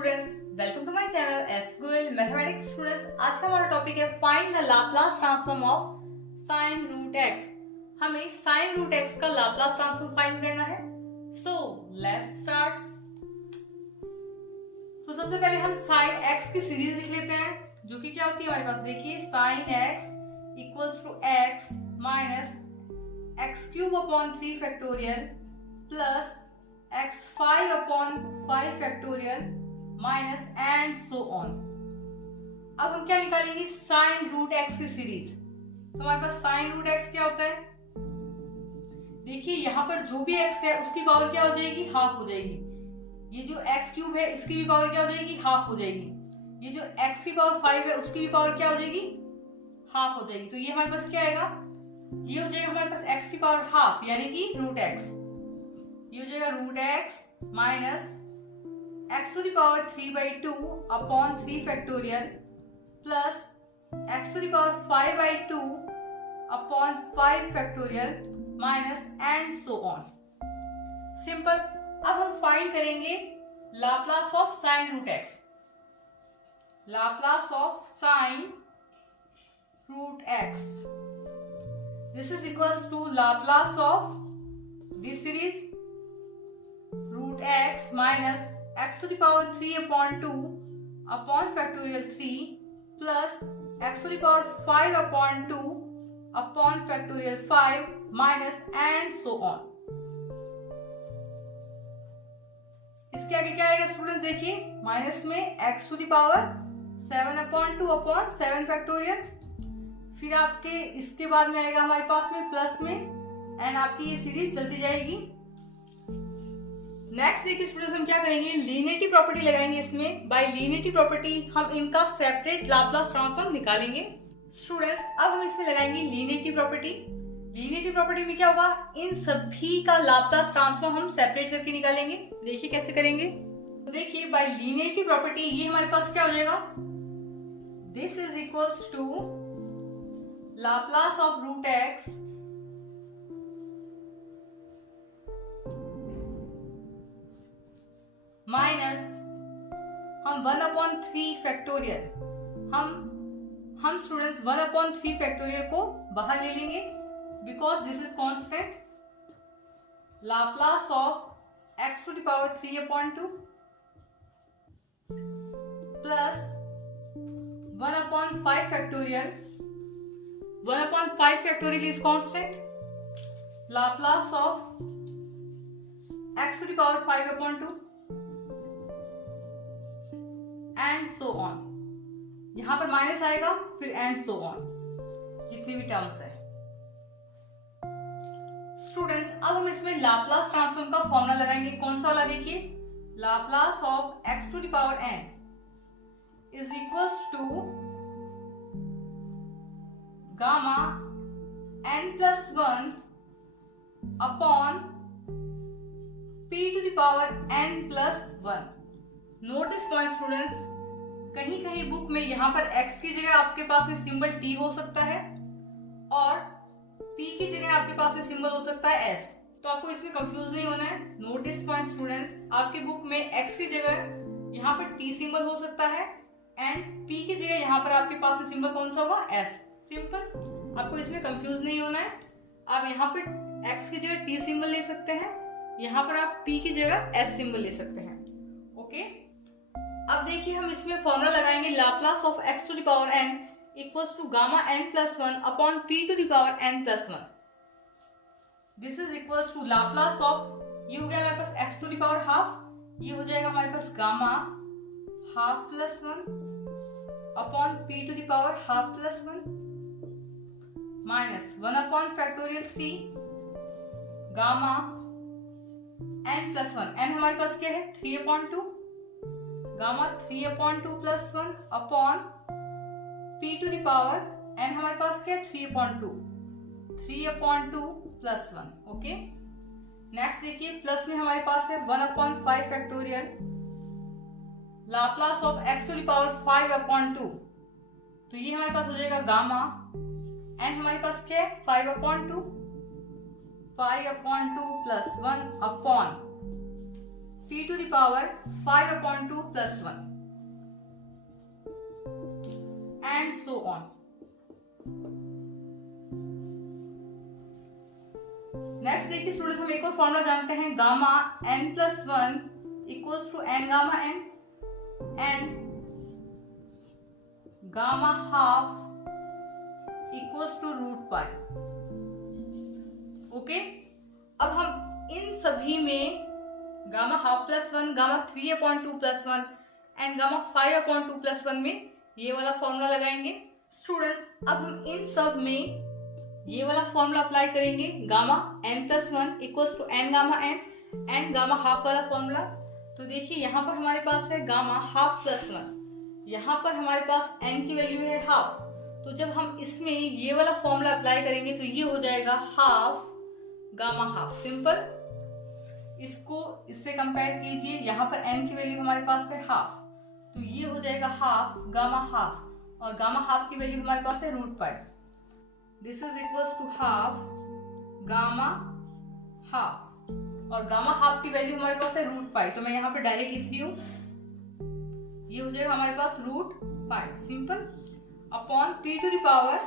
Students, welcome to my channel S Goyal mathematics students. आज का हमारा टॉपिक है find the Laplace transform of sine root x. हमें sine root x का Laplace transform find करना है। So let's start. तो सबसे पहले हम साइन एक्स की सीरीज लिख लेते हैं, जो कि क्या होती है हमारे पास। देखिए sine x equals to x minus x cube upon 3 factorial plus x5 upon 5 factorial minus and so on. अब हम क्या निकालेंगे, साइन रूट एक्स की सीरीज। तो हमारे पास साइन रूट एक्स क्या होता है, देखिए यहाँ पर जो भी x है उसकी पावर क्या हो जाएगी, हाफ हो जाएगी। ये जो x क्यूब है इसकी भी पावर क्या हो जाएगी, हाफ हो जाएगी। ये जो x की पावर 5 है उसकी भी पावर क्या हो जाएगी, हाफ हो जाएगी। तो ये हमारे पास क्या आएगा, ये हो जाएगा हमारे पास x की पावर हाफ यानी कि रूट एक्स। ये हो जाएगा root x minus x to the power 3/2 upon 3 factorial plus x to the power 5/2 upon 5 factorial minus and so on. Simple. अब हम फाइंड करेंगे Laplace of sine root x. Laplace of sine root x, this is equals to Laplace of this series root x minus x to the power 3/2 upon factorial 3 plus x to the power 5/2 upon factorial 5 minus and so on. इसके आगे क्या आएगा students, देखिए minus में x to the power 7/2 upon 7 factorial, फिर आपके इसके बाद में आएगा हमारे पास में प्लस में, एंड आपकी ये सीरीज चलती जाएगी। नेक्स्ट देखिए स्टूडेंट्स, हम क्या करेंगे, लीनियरिटी प्रॉपर्टी लगाएंगे इसमें। बाय लीनियरिटी प्रॉपर्टी हम इनका सेपरेट लाप्लास ट्रांसफॉर्म निकालेंगे। स्टूडेंट्स अब हम इसमें लगाएंगे लीनियरिटी प्रॉपर्टी। लीनियरिटी प्रॉपर्टी में क्या होगा, इन सभी का लाप्लास ट्रांसफॉर्म हम सेपरेट करके निकालेंगे। देखिए कैसे करेंगे। तो देखिए बाय लीनियरिटी प्रॉपर्टी ये हमारे पास क्या हो जाएगा, this is equals to Laplace of root x minus हम 1/3 फैक्टोरियल, हम स्टूडेंट्स 1/3 फैक्टोरियल को बाहर ले लेंगे because this is constant. Laplace of x to the power 3/2 plus 1/5 factorial, 1/5 factorial is constant. Laplace of x to the power 5/2 and so on. यहां पर minus आएगा फिर एंड सो ऑन, जितनी भी टर्म्स है। स्टूडेंट्स अब हम इसमें लाप्लास ट्रांसफॉर्म का फॉर्मूला लगाएंगे। कौन सा वाला, देखिए Laplace of x to the power n is equals to gamma n+1 upon p to the power n+1। Note this point students, कहीं कहीं बुक में यहाँ पर x की जगह आपके पास में सिंबल t हो सकता है और p की जगह आपके पास में सिंबल हो सकता है s। तो आपको इसमें कंफ्यूज नहीं होना है। नोट दिस पॉइंट स्टूडेंट्स, आपके बुक में x की जगह यहाँ पर t सिंबल हो सकता है एंड p की जगह यहाँ पर आपके पास में सिंबल कौन सा होगा, s। सिंपल, आपको इसमें कंफ्यूज नहीं होना है। आप यहाँ पर x की जगह t सिंबल ले सकते हैं, यहाँ पर आप p की जगह s सिंबल ले सकते हैं। ओके अब देखिए हम इसमें फॉर्मूला लगाएंगे Laplace of x to the power n equals to gamma n+1 upon p to the power n+1। This is equals to Laplace of, ये हो गया हमारे पास x to the power half, ये हो जाएगा हमारे पास gamma half plus 1 upon p to the power half plus 1 minus 1 upon factorial 3 gamma n+1। n हमारे पास क्या है 3/2, gamma 3/2 plus 1 upon p to the power n हमारे पास क्या है 3/2 प्लस 1। ओके नेक्स्ट देखिए प्लस में हमारे पास है 1/5 factorial Laplace of x to the power 5/2। तो ये हमारे पास हो जाएगा गामा n हमारे पास क्या है 5/2 plus 1 upon p to the power 5 upon 2 plus 1 and so on. Next देखिए स्टूडेंट्स, हम एक और फॉर्मूला जानते हैं, gamma n plus 1 equals to n gamma n and gamma half equals to root pi. Okay, अब हम इन सभी में gamma half plus 1, gamma 3 upon 2 plus 1 and gamma 5 upon 2 plus 1 में ये वाला फॉर्मूला लगाएंगे. स्टूडेंट्स, अब हम इन सब में ये वाला फॉर्मूला अप्लाई करेंगे, gamma n plus 1 equals to n gamma n and gamma half वाला फॉर्मूला. तो देखिए यहाँ पर हमारे पास है गामा हाफ प्लस 1, यहाँ पर हमारे पास n की वैल्यू है हाफ. तो जब हम इसमें ये वाला फॉर्मूला अप्लाई करेंगे तो ये हो जाएगा हाफ गामा हाफ. सिंपल, इसको इससे कंपेयर कीजिए, यहाँ पर n की वैल्यू हमारे पास है हाफ, तो ये हो जाएगा हाफ गामा हाफ और गामा हाफ की वैल्यू हमारे पास है root pi. This is equals to half gamma half और गामा हाफ की वैल्यू हमारे पास है रूट पाई. तो मैं यहाँ पर डायरेक्ट लिख रही हूँ, ये हो जाएगा हमारे पास root pi. Simple, upon p to the power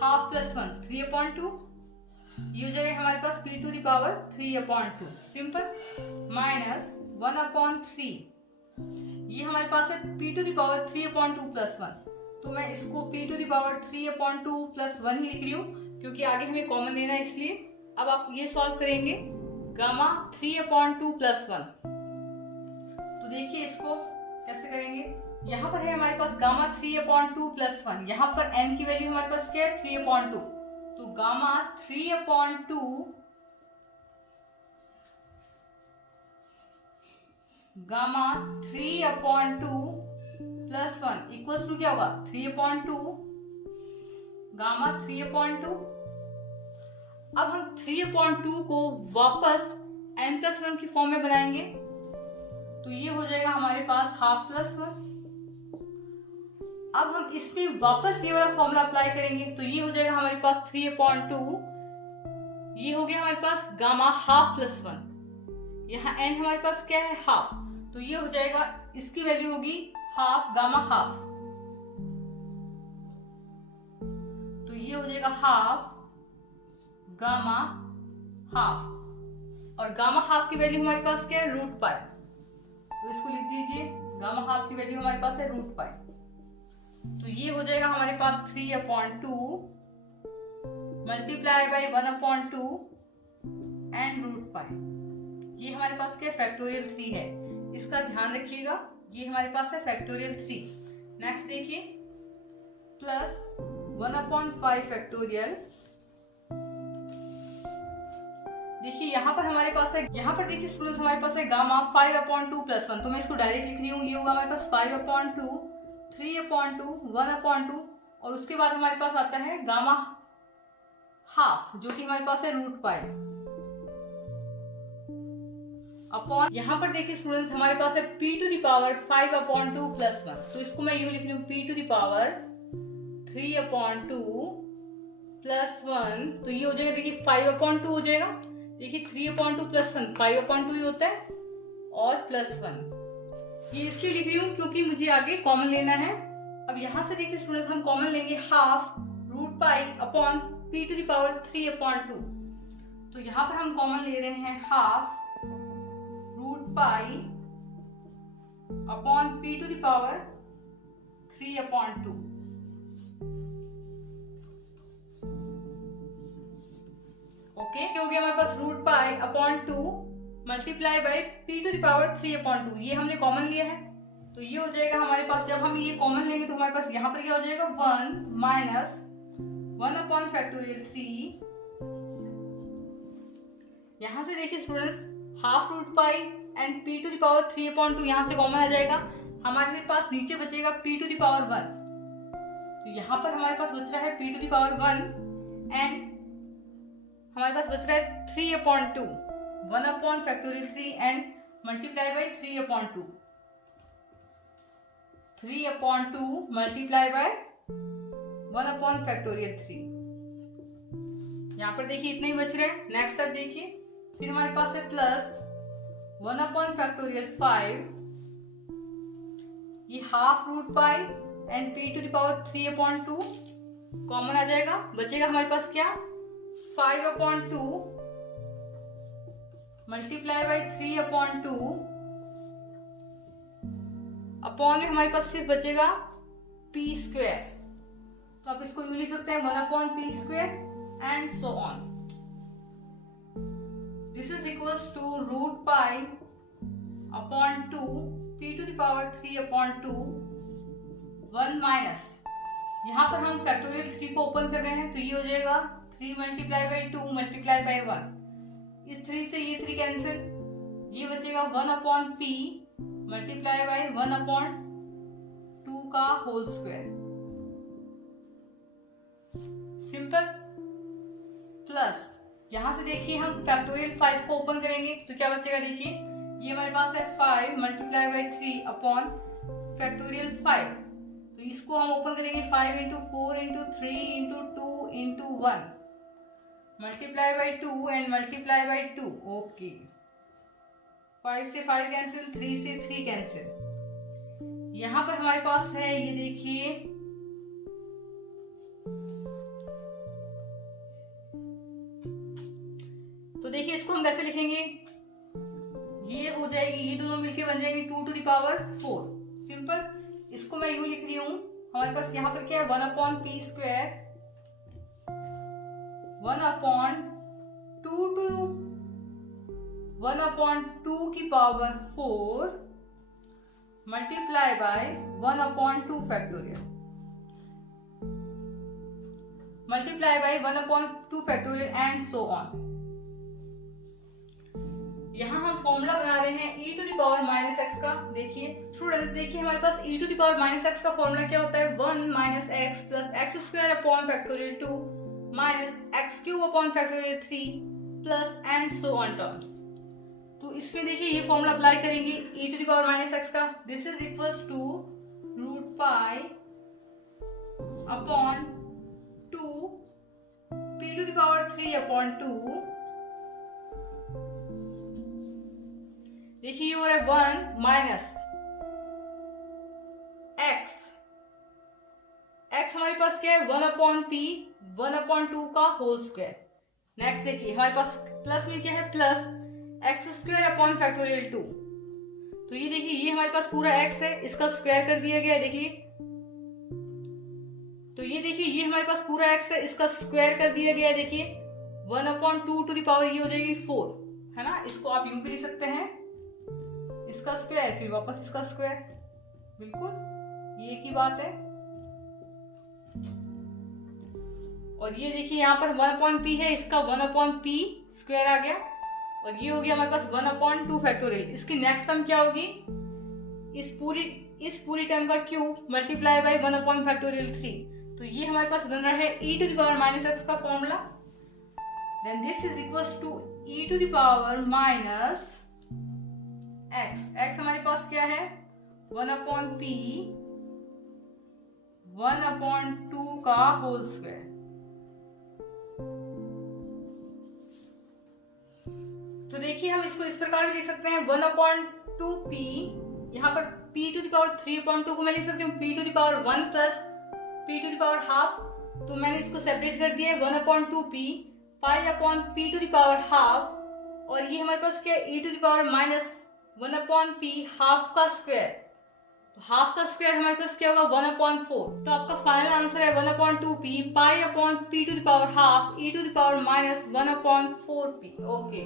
half plus 1 3 upon 2, ये हो जाएगा हमारे पास p to the power 3 upon 2. Simple, minus 1 upon 3, ये हमारे पास है p to the power 3 upon 2 plus 1. तो मैं इसको p to the power 3 upon 2 plus 1 ही लिख रही हूँ क्योंकि आगे हमें कॉमन लेना है इसलिए. अब आप ये सॉल्व करेंगे, गामा 3 अपॉन 2 प्लस 1. तो देखिए इसको कैसे करेंगे, यहाँ पर है हमारे पास गामा 3 अपॉन 2 प्लस 1, यहाँ पर n की वैल्यू हमारे पास क्या है 3 अपॉन 2. तो gamma 3 upon 2 gamma 3 upon 2 plus 1 equals to क्या होगा 3 अपॉन 2 गामा 3 अपॉन 2. अब हम 3 अपॉन 2 को वापस n प्लस 1 की फॉर्म में बनाएंगे तो ये हो जाएगा हमारे पास हाफ प्लस 1. अब हम इसमें वापस ये वाला फॉर्मूला अप्लाई करेंगे तो ये हो जाएगा हमारे पास 3 अपॉन 2, ये हो गया हमारे पास गामा हाफ प्लस 1. यहाँ n हमारे पास क्या है हाफ, तो ये हो जाएगा, इसकी वैल्यू होगी हाफ गामा हाफ. तो ये हो जाएगा हाफ गामा हाफ और गामा हाफ की वैल्यू हमारे पास क्या है रूट पाई. तो इसको लिख दीजिए, गामा हाफ की वैल्यू हमारे पास है रूट पाई. तो ये हो जाएगा हमारे पास 3 upon 2 multiply by 1 upon 2 and root pi. ये हमारे पास क्या फैक्टोरियल 3 है, इसका ध्यान रखिएगा, ये हमारे पास है फैक्टोरियल 3. नेक्स्ट देखिए, प्लस 1 अपॉन 5 फैक्टोरियल. देखिए यहाँ पर हमारे पास है, यहाँ पर देखिए स्टूडेंट्स हमारे पास है गामा 5 अपॉन 2 प्लस 1. तो मैं इसको डायरेक्ट लिख रही हूँ, ये होगा हमारे पास 5 अपॉन 2 3 अपॉन 2 1 अपॉन 2 और उसके बाद हमारे पास आता है गामा हाफ जो कि हमारे पास है रूट पाई अपॉन, यहाँ पर देखिए स्टूडेंट्स हमारे पास है p to the power 5 upon 2 plus 1. तो इसको मैं यूं लिख रही हूँ p to the power 3 upon 2 plus 1. तो ये हो जाएगा, देखिए 5 अपॉन 2 हो जाएगा, देखिए 3 अपॉन 2 प्लस 1 5 अपॉन 2 ही होता है और प्लस 1. ये इसलिए लिख रही हूँ क्योंकि मुझे आगे कॉमन लेना है. अब यहाँ से देखिए स्टूडेंट्स हम कॉमन लेंगे half root pi upon p to the power 3 upon 2. तो यहाँ पर हम कॉमन ले रहे हैं half root pi upon p to the power 3 upon 2. Okay, हो गया हमारे पास root pi upon 2 multiply by p to the power 3 upon 2. ये हमने कॉमन लिया है तो ये हो जाएगा हमारे पास, जब हम ये कॉमन लेंगे तो हमारे पास यहाँ पर क्या हो जाएगा 1 माइनस 1 अपॉन फैक्टोरियल 3. यहाँ से देखिए students half root pi and p to the power 3 upon 2 यहाँ से कॉमन आ जाएगा, हमारे पास नीचे बचेगा p टू द पावर 1. तो यहाँ पर हमारे पास बच रहा है p to the power 1 and हमारे पास बच रहा है 3 upon 2 1 upon factorial 3 and multiply by 3 upon 2 3 upon 2 multiply by 1 upon factorial 3. यहाँ पर देखिए इतना ही बच रहा है. नेक्स्ट अब देखिए, फिर हमारे पास है प्लस 1 अपॉन फैक्टोरियल 5, ये half root pi and p to the power 3 upon 2 common आ जाएगा, बचेगा हमारे पास क्या 5 upon 2 multiply by 3 upon 2 upon में हमारे पास सिर्फ बचेगा p स्क्वायर, तो आप इसको यूं लिख सकते हैं 1 upon p square and so on. This is equals to root pi upon 2 p to the power 3 upon 2 1 minus, यहाँ पर हम फैक्टोरियल 3 को ओपन कर रहे हैं तो ये हो जाएगा 3 मल्टीप्लाई बाई 2 मल्टीप्लाई बाई 1, इस 3 से ये 3 कैंसिल, ये बचेगा 1 upon p multiply by 1 upon 2 का होल स्क्वायर, सिंपल। प्लस यहां से देखिए हम फैक्टोरियल 5 को ओपन करेंगे तो क्या बचेगा, देखिए ये हमारे पास है 5 मल्टीप्लाई बाई 3 अपॉन फैक्टोरियल 5, तो इसको हम ओपन करेंगे 5 into 4 into 3 into 2 into 1 multiply by 2 and multiply by 2, okay 5 से 5 कैंसिल, 3 से 3 कैंसिल, यहां पर हमारे पास है ये देखिए तो देखिए इसको हम कैसे लिखेंगे, ये हो जाएगी, ये दोनों मिलके बन जाएंगे 2 टू द पावर 4, सिंपल। इसको मैं यूं लिख रही हूं, हमारे पास यहाँ पर क्या है 1 upon p square 1 upon 2 to 1 upon 2 की power 4 multiply by 1 upon 2 factorial multiply by 1 upon 2 factorial and so on. यहाँ हम फॉर्मूला बना रहे हैं e to the power minus x का। देखिए स्टूडेंट्स, देखिए हमारे पास e to the power minus x का फॉर्मूला क्या होता है 1 minus x plus x square upon factorial 2 minus x cube upon factorial 3 plus and so on terms. तो इसमें देखिए ये फॉर्मूला अप्लाई करेंगे e to the power minus x का, this is equals to root pi upon 2 p to the power 3 upon 2, देखिए ये हो रहा है 1 माइनस एक्स, एक्स हमारे पास क्या है 1 अपॉन p 1 अपॉन 2 का होल स्क्वायर। नेक्स्ट देखिए हमारे पास प्लस में क्या है plus x square upon factorial 2, तो ये देखिए ये हमारे पास पूरा x है, इसका स्क्वायर कर दिया गया है, देखिए तो ये देखिए ये हमारे पास पूरा x है, इसका स्क्वायर कर दिया गया है, देखिए 1 अपॉन 2 टू द पावर ये हो जाएगी 4, है ना। इसको आप यूं भी लिख सकते हैं, इसका स्क्वायर फिर वापस इसका स्क्वायर, बिल्कुल ये एक ही बात है। और ये देखिए यहाँ पर 1 अपॉन p है, इसका 1 अपॉन p स्क्वायर आ गया, और ये हो गया हमारे पास 1 अपॉन 2 फैक्टोरियल। इसकी नेक्स्ट टर्म क्या होगी, इस पूरी टर्म का cube multiply by 1 upon factorial 3, तो ये हमारे पास बन रहा है e to the power minus x का formula, then this is equals to e to the power minus x, x हमारे पास क्या है 1 अपॉन p 1 अपॉन 2 का होल स्क्वायर। तो देखिए हम इसको इस प्रकार भी लिख सकते हैं 1 अपॉन 2p, यहाँ पर p to the power 3 upon 2 को मैं लिख सकती हूँ p to the power 1 plus p to the power half, तो मैंने इसको सेपरेट कर दिया है 1 upon 2p pi upon p to the power half, और ये हमारे पास क्या है e to the power minus 1 upon p half का स्क्वायर, तो हाफ का स्क्वायर हमारे पास क्या होगा 1 अपॉन 4, तो आपका फाइनल आंसर है 1 upon 2p pi upon p to the power half e to the power minus 1 upon 4p, okay.